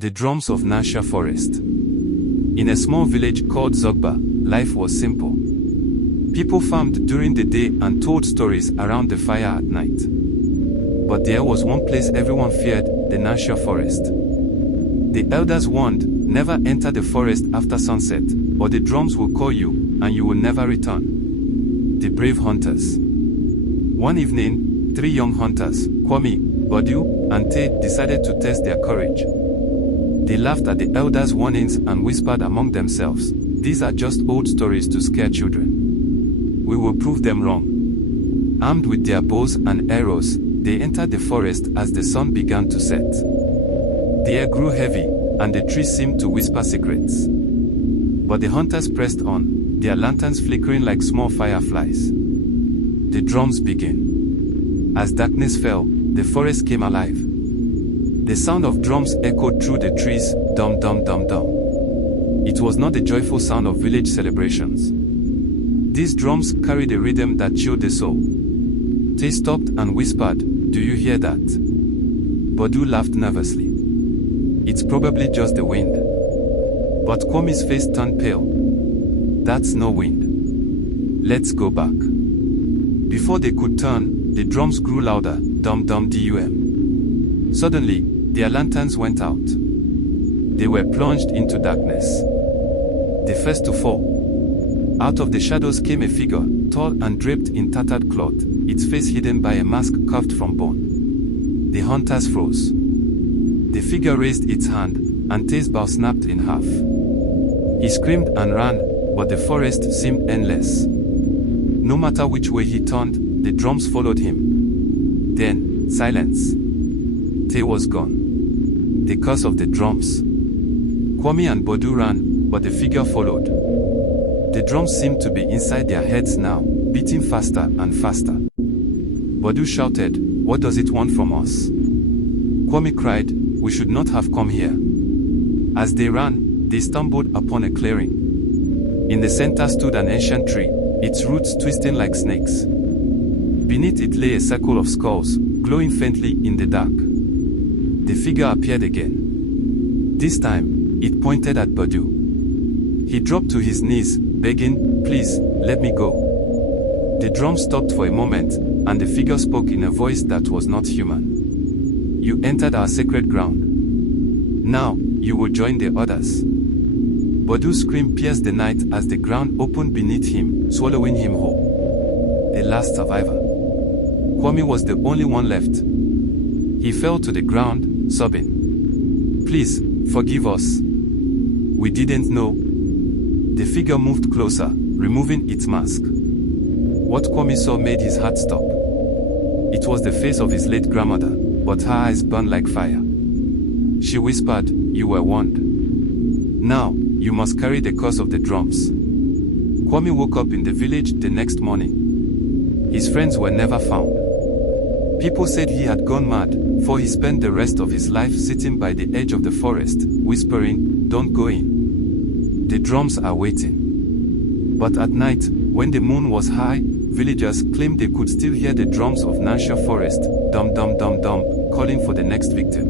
The drums of Nansia Forest. In a small village called Zogba, life was simple. People farmed during the day and told stories around the fire at night. But there was one place everyone feared, the Nansia Forest. The elders warned, never enter the forest after sunset, or the drums will call you, and you will never return. The brave hunters. One evening, 3 young hunters, Kwame, Bodu, and Te, decided to test their courage. They laughed at the elders' warnings and whispered among themselves, "These are just old stories to scare children. We will prove them wrong." Armed with their bows and arrows, they entered the forest as the sun began to set. The air grew heavy, and the trees seemed to whisper secrets. But the hunters pressed on, their lanterns flickering like small fireflies. The drums began. As darkness fell, the forest came alive. The sound of drums echoed through the trees, dum dum dum dum. It was not the joyful sound of village celebrations. These drums carried a rhythm that chilled the soul. Tay stopped and whispered, "Do you hear that?" Bodu laughed nervously. "It's probably just the wind." But Kwame's face turned pale. "That's no wind. Let's go back." Before they could turn, the drums grew louder, dum dum dum. Suddenly, their lanterns went out. They were plunged into darkness. The first to fall. Out of the shadows came a figure, tall and draped in tattered cloth, its face hidden by a mask carved from bone. The hunters froze. The figure raised its hand, and Tay's bow snapped in half. He screamed and ran, but the forest seemed endless. No matter which way he turned, the drums followed him. Then, silence. Tay was gone. The curse of the drums. Kwame and Bodu ran, but the figure followed. The drums seemed to be inside their heads now, beating faster and faster. Bodu shouted, "What does it want from us?" Kwame cried, "We should not have come here." As they ran, they stumbled upon a clearing. In the center stood an ancient tree, its roots twisting like snakes. Beneath it lay a circle of skulls, glowing faintly in the dark. The figure appeared again. This time, it pointed at Bodu. He dropped to his knees, begging, "Please, let me go." The drum stopped for a moment, and the figure spoke in a voice that was not human. "You entered our sacred ground. Now, you will join the others." Bodu's scream pierced the night as the ground opened beneath him, swallowing him whole. The last survivor. Kwame was the only one left. He fell to the ground, sobbing. "Please, forgive us. We didn't know." The figure moved closer, removing its mask. What Kwame saw made his heart stop. It was the face of his late grandmother, but her eyes burned like fire. She whispered, "You were warned. Now, you must carry the curse of the drums." Kwame woke up in the village the next morning. His friends were never found. People said he had gone mad, for he spent the rest of his life sitting by the edge of the forest, whispering, "Don't go in. The drums are waiting." But at night, when the moon was high, villagers claimed they could still hear the drums of Nansia Forest, dum dum dum dum, calling for the next victim.